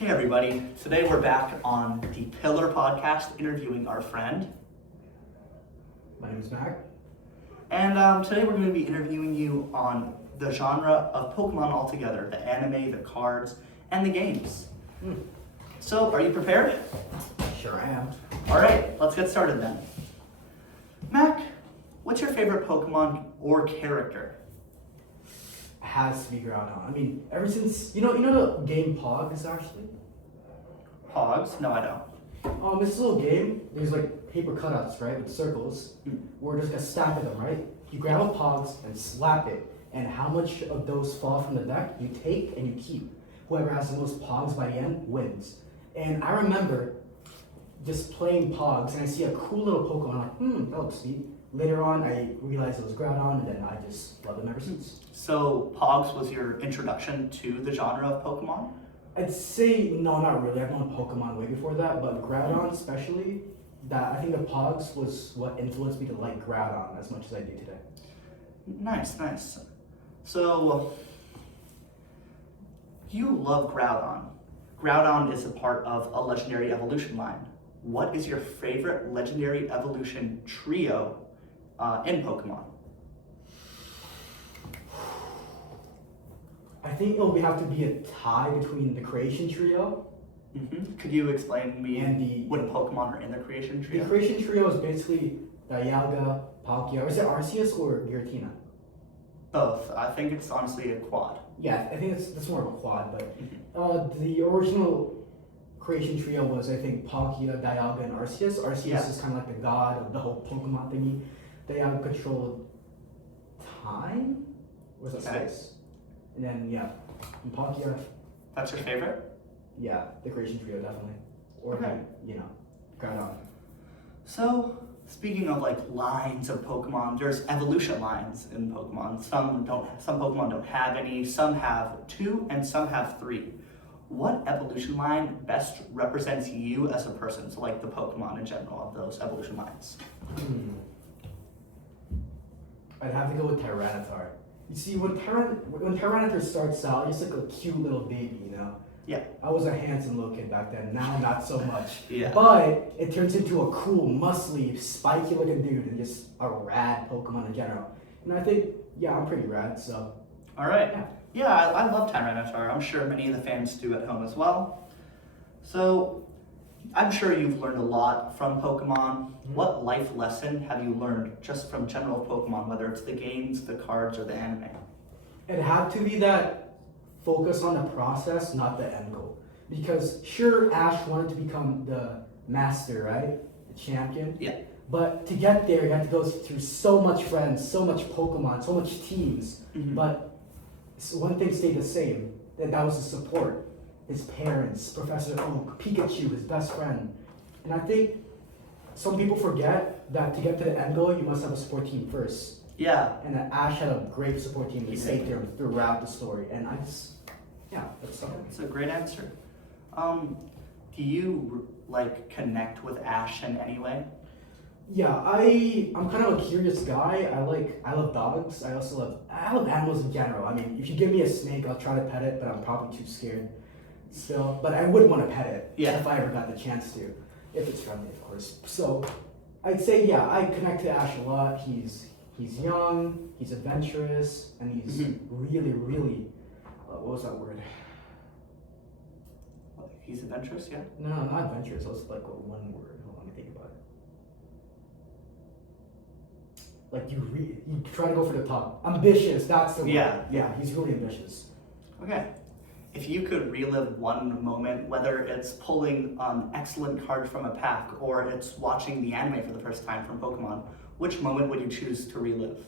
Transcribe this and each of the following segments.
Hey everybody, today we're back on the Pillar podcast interviewing our friend. My name is Mac. And today we're going to be interviewing you on the genre of Pokemon altogether, the anime, the cards, and the games. So, are you prepared? Sure I am. Alright, let's get started then. Mac, what's your favorite Pokemon or character? Has to be Groudon. I mean, ever since you know the game Pogs actually. Hogs? No, I don't. This little game. There's like paper cutouts, right, with circles. Where there's a stack of them, right? You grab a Pogs and slap it, and how much of those fall from the deck you take and you keep. Whoever has the most Pogs by the end wins. And I remember just playing Pogs, and I see a cool little Pokemon. I'm like, that looks sweet. Later on, I realized it was Groudon, and then I just love them ever since. So, Pogs was your introduction to the genre of Pokemon? I'd say no, not really. I've known Pokemon way before that, but Groudon especially. That I think the Pogs was what influenced me to like Groudon as much as I do today. Nice. So, you love Groudon. Groudon is a part of a legendary evolution line. What is your favorite legendary evolution trio in Pokemon? I think it will have to be a tie between the Creation Trio. Could you explain to me And what Pokemon are in the Creation Trio? The Creation Trio is basically Dialga, Palkia, or is it Arceus or Giratina? Both. I think it's honestly a quad. Yeah, I think that's more of a quad, but the original Creation Trio was, I think, Palkia, Dialga, and Arceus. Arceus is kind of like the god of the whole Pokemon thingy. They controlled time? Or was it space? And then, and Palkia. That's your favorite? Yeah, the Creation Trio, definitely. Or, Groudon. So, speaking of like lines of Pokemon, there's evolution lines in Pokemon. Some Pokemon don't have any, some have 2, and some have 3. What evolution line best represents you as a person? So like the Pokemon in general of those evolution lines. I'd have to go with Tyranitar. You see, when Tyranitar starts out, he's like a cute little baby, you know? Yeah. I was a handsome little kid back then, now not so much. Yeah. But it turns into a cool, muscly, spiky looking dude and just a rad Pokemon in general. And I think, I'm pretty rad, so. Alright. Yeah, I love Tyranitar. I'm sure many of the fans do at home as well. So, I'm sure you've learned a lot from Pokemon. What life lesson have you learned just from general Pokemon, whether it's the games, the cards, or the anime? It had to be that focus on the process, not the end goal. Because sure, Ash wanted to become the master, right? The champion. Yeah. But to get there, you have to go through so much friends, so much Pokemon, so much teams. But one thing stayed the same, that was the support. His parents, Professor Oak, Pikachu, his best friend. And I think some people forget that to get to the end goal, you must have a support team first. Yeah. And that Ash had a great support team that stayed there throughout the story. And that's something. It's a great answer. Do you connect with Ash in any way? Yeah, I'm kind of a curious guy. I love dogs. I love animals in general. I mean, if you give me a snake, I'll try to pet it, but I'm probably too scared still. But I would want to pet it if I ever got the chance to, if it's friendly, of course. So I'd say, I connect to Ash a lot. He's young, he's adventurous, and he's really, really, what was that word? He's adventurous, yeah? No, not adventurous. It was like one word. Hold on, let me think about it. Like you try to go for the top. Ambitious, that's the word. Yeah, he's really ambitious. Okay. If you could relive one moment, whether it's pulling excellent cards from a pack or it's watching the anime for the first time from Pokemon, which moment would you choose to relive?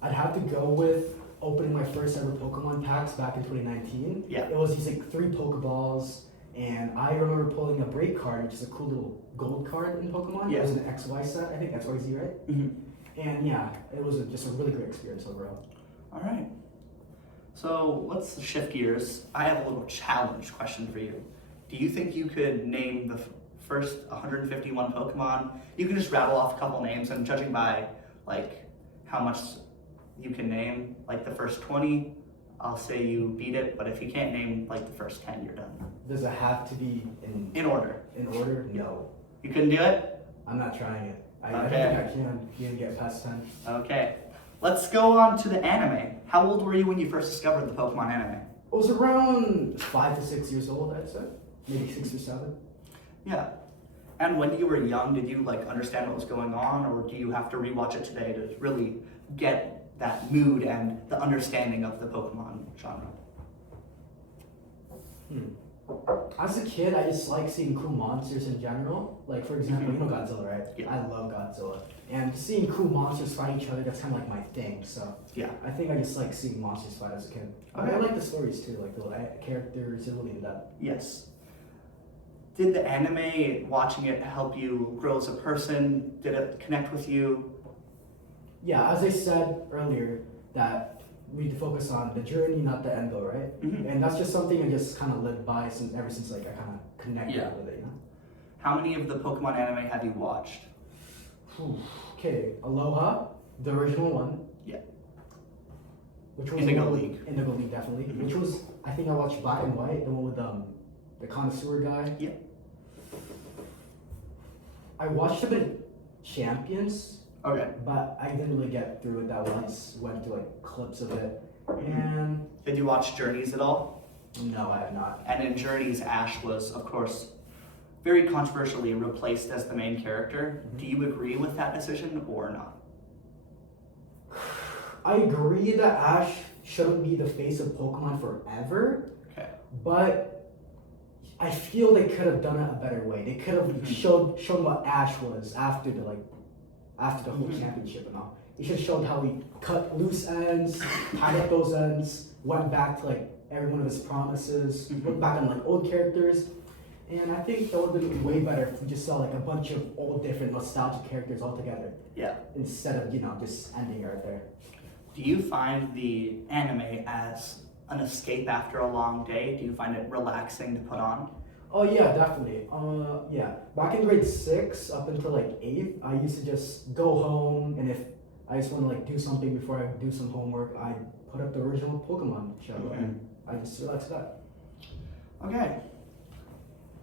I'd have to go with opening my first ever Pokemon packs back in 2019. Yeah. It was these 3 Pokeballs, and I remember pulling a break card, which is a cool little gold card in Pokemon. Yeah. It was an XY set, I think, XYZ, right? And it was just a really great experience overall. All right. So let's shift gears. I have a little challenge question for you. Do you think you could name the first 151 Pokemon? You can just rattle off a couple names, and judging by how much you can name, the first 20, I'll say you beat it. But if you can't name the first 10, you're done. does it have to be In order. in order? No. You couldn't do it? I'm not trying it. I don't Okay. think I can even get past 10. Okay. Let's go on to the anime. How old were you when you first discovered the Pokemon anime? I was around 5 to 6 years old, I'd say. Maybe 6 or 7. Yeah. And when you were young, did you like understand what was going on, or do you have to rewatch it today to really get that mood and the understanding of the Pokemon genre? As a kid, I just like seeing cool monsters in general. Like, for example, you know Godzilla, right? Yeah. I love Godzilla. And seeing cool monsters fight each other, that's kind of like my thing. So, Yeah. I think I just like seeing monsters fight as a kid. Okay. I like the stories too, like the characters, they're really in depth. Yes. Did the anime, watching it, help you grow as a person? Did it connect with you? Yeah, as I said earlier, that we need to focus on the journey, not the end goal, right? Mhm. And that's just something I just kind of lived by ever since like I kind of connected Yeah. with it, you know? How many of the Pokemon anime have you watched? Whew. Okay, Aloha, the original one. Yeah. Which was Indigo the one with- League. Indigo League, definitely. Mhm. Which was, I think I watched Black and White, the one with the connoisseur guy. Yeah. I watched a bit of Champions, Okay. but I didn't really get through it that well. I just went through like clips of it. And Did you watch Journeys at all? no, I have not. And in Journeys, Ash was, of course, very controversially replaced as the main character. Mhm. Do you agree with that decision or not? I agree that Ash shouldn't be the face of Pokemon forever, Okay. but I feel they could have done it a better way. They could have Mhm. shown what Ash was after the whole Mhm. championship and all. It should have shown how he cut loose ends, tied up those ends, went back to like every one of his promises, Mhm. looked back on like old characters. And I think that would have been way better if we just saw like a bunch of old different nostalgic characters all together. Yeah. Instead of, just ending right there. Do you find the anime as an escape after a long day? Do you find it relaxing to put on? Oh yeah, definitely. Yeah. Back in grade 6 up until like 8, I used to just go home, and if I just want to like do something before I do some homework, I put up the original Pokemon show and I just relax that. Okay.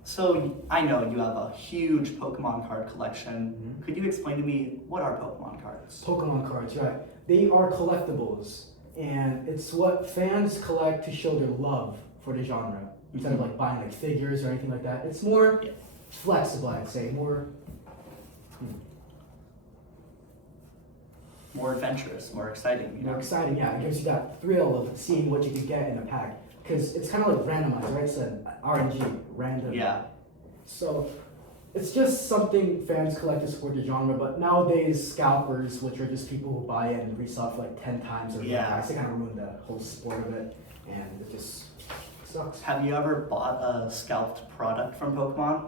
So I know you have a huge Pokemon card collection. Mhm. Could you explain to me what are Pokemon cards? Pokemon cards, right? They are collectibles, and it's what fans collect to show their love for the genre. Instead of like buying like figures or anything like that, it's more Yeah. flexible, I'd say. More. More adventurous, more exciting, you More know? exciting, yeah. It gives you that thrill of seeing what you could get in a pack. Because it's kind of like randomized, right? It's an RNG, random. Yeah. So it's just something fans collect to support the genre, but nowadays scalpers, which are just people who buy it and resell it for like 10 times or Yeah. more, they kind of ruin the whole sport of it, and it just sucks. Have you ever bought a scalped product from Pokemon?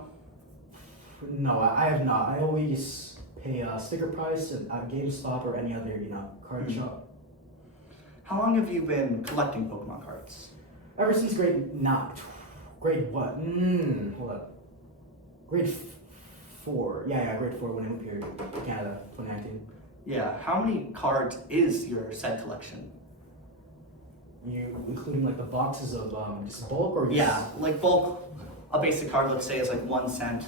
No, I have not. I always pay a sticker price at GameStop or any other, card Mhm. shop. How long have you been collecting Pokemon cards? Ever since grade what? Hold up. Grade 4. Yeah, grade 4 when I moved here to Canada, 2019. Yeah. How many cards is your set collection? You including like the boxes of just bulk or just, Yeah, like bulk. A basic card, let's say, is like 1 cent.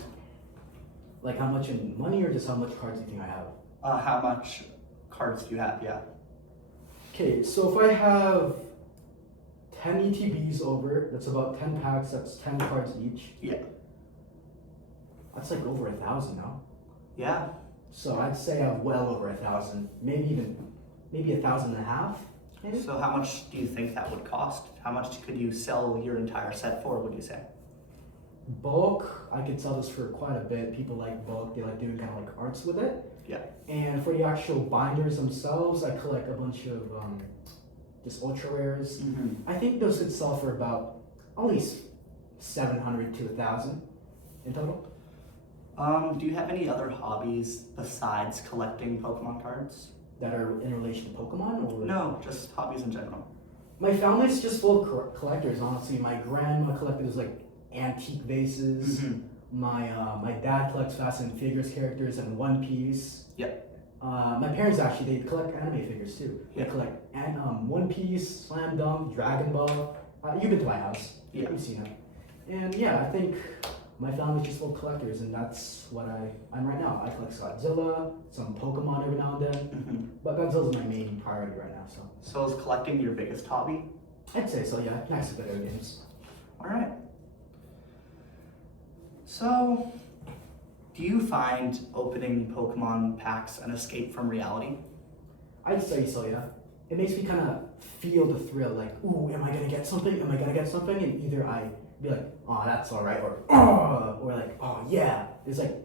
like how much in money or just how much cards do you think I have? How much cards do you have? Yeah. Okay, so if I have 10 ETBs over, that's about 10 packs, that's 10 cards each. Yeah. That's like over 1,000 now. Yeah. So I'd say I have well over 1,000, maybe 1,500. Maybe? So how much do you think that would cost? How much could you sell your entire set for, would you say? Bulk, I could sell this for quite a bit. People like bulk, they like doing kind of like arts with it. Yeah. And for the actual binders themselves, I collect a bunch of just ultra rares. Mm-hmm. I think those could sell for about at least 700 to 1,000 in total. Do you have any other hobbies besides collecting Pokemon cards? That are in relation to Pokemon, or No, just hobbies in general. my family's just full of collectors. Honestly, my grandma collected like antique vases. Mm-hmm. My dad collects Fast and Furious characters and One Piece. Yep. My parents actually they collect anime figures too. They Yep. collect One Piece, Slam Dunk, Dragon Ball. You've been to my house. Yeah. You've seen it. And yeah, I think my family's just full of collectors, and that's what I'm right now. I collect Godzilla, some Pokemon every now and then, but Godzilla's my main priority right now. So is collecting your biggest hobby? I'd say so. Yeah, next to video games. All right. So, do you find opening Pokemon packs an escape from reality? I'd say so. Yeah, it makes me kind of feel the thrill, like, ooh, am I gonna get something? Am I gonna get something? And either I be like, oh, that's all right, or like, oh yeah, it's like,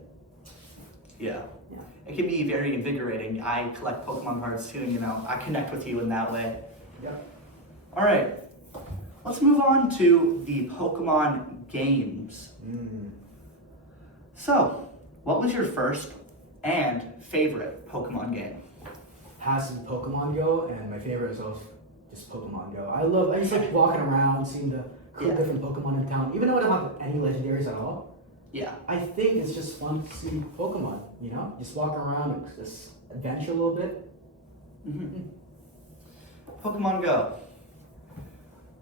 Yeah. Yeah. It can be very invigorating. I collect Pokemon cards too, and I connect with you in that way. yeah. All right. Let's move on to the Pokemon games. So, what was your first and favorite Pokemon game? Has to be Pokemon Go, and my favorite is also just Pokemon Go. I just like walking around, seeing the cool Yeah. different Pokemon in town. Even though I don't have any legendaries at all, Yeah. I think it's just fun to see Pokemon. Just walk around and just adventure a little bit. Pokemon Go.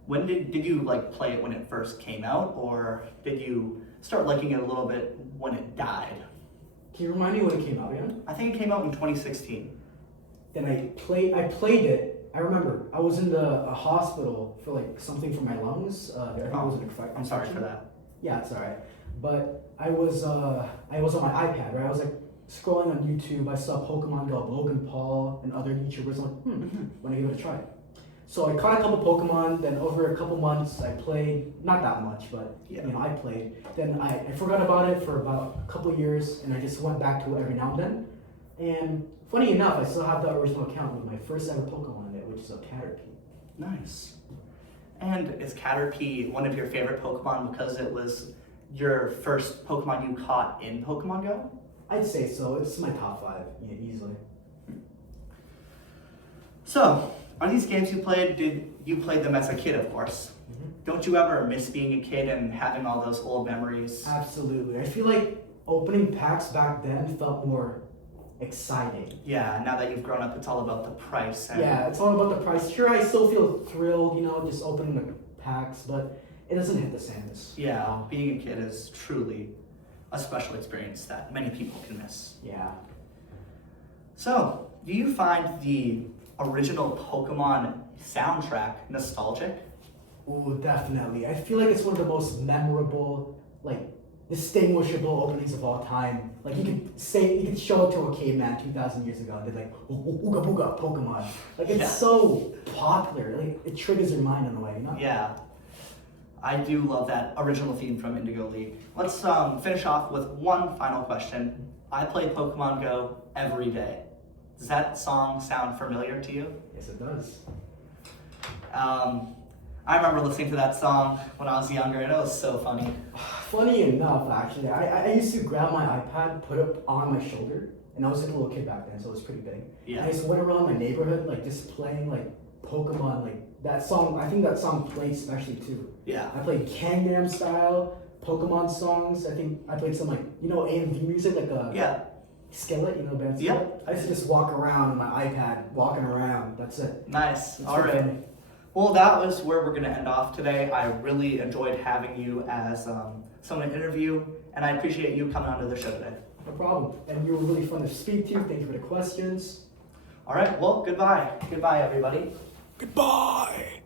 When did you like play it when it first came out, or did you start liking it a little bit when it died? Can you remind me when it came out again? I think it came out in 2016. Then I played it. I remember I was in the hospital for like something for my lungs. I think it was an infection. I'm sorry for that. Yeah, it's alright. But I was on my iPad, right? I was like scrolling on YouTube. I saw Pokemon Go, Logan Paul, and other YouTubers. I'm like, want to give it a try. So I caught a couple Pokemon. Then over a couple months, I played. Not that much, but Yeah. I played. Then I forgot about it for about a couple years, and I just went back to it every now and then. And funny enough, I still have the original account with my first ever Pokemon in it, which is a Caterpie. Nice. And is Caterpie one of your favorite Pokemon because it was your first Pokemon you caught in Pokemon Go? I'd say so. It's my top 5, easily. So, on these games you played them as a kid, of course. Don't you ever miss being a kid and having all those old memories? Absolutely. I feel like opening packs back then felt more exciting. Yeah, now that you've grown up, it's all about the price. And Yeah, it's all about the price. Sure, I still feel thrilled, just opening the packs, but it doesn't hit the same as. Yeah, being a kid is truly a special experience that many people can miss. Yeah. So, do you find the original Pokemon soundtrack nostalgic? Ooh, definitely. I feel like it's one of the most memorable, distinguishable openings of all time. Like you could show it to a caveman 2,000 years ago and they're like, ooga booga, Pokemon. Like it's so popular. Like it triggers your mind in a way, Yeah. I do love that original theme from Indigo League. Let's finish off with one final question. I play Pokemon Go every day. Does that song sound familiar to you? Yes, it does. I remember listening to that song when I was younger, and it was so funny. Funny enough, actually, I used to grab my iPad, put it on my shoulder, and I was like a little kid back then, so it was pretty big. Yeah. And I just went around my neighborhood, just playing Pokemon, that song. I think that song played specially too. Yeah. I played Gangnam Style, Pokemon songs. I think I played some AMV music, Yeah. Skillet, band Yeah. Skillet. I used to just walk around on my iPad, walking around. That's it. Nice. It's All so right. funny. Well, that was where we're going to end off today. I really enjoyed having you as someone to interview, and I appreciate you coming onto the show today. No problem. And you were really fun to speak to. Thank you for the questions. All right. Well, goodbye. Goodbye, everybody. Goodbye.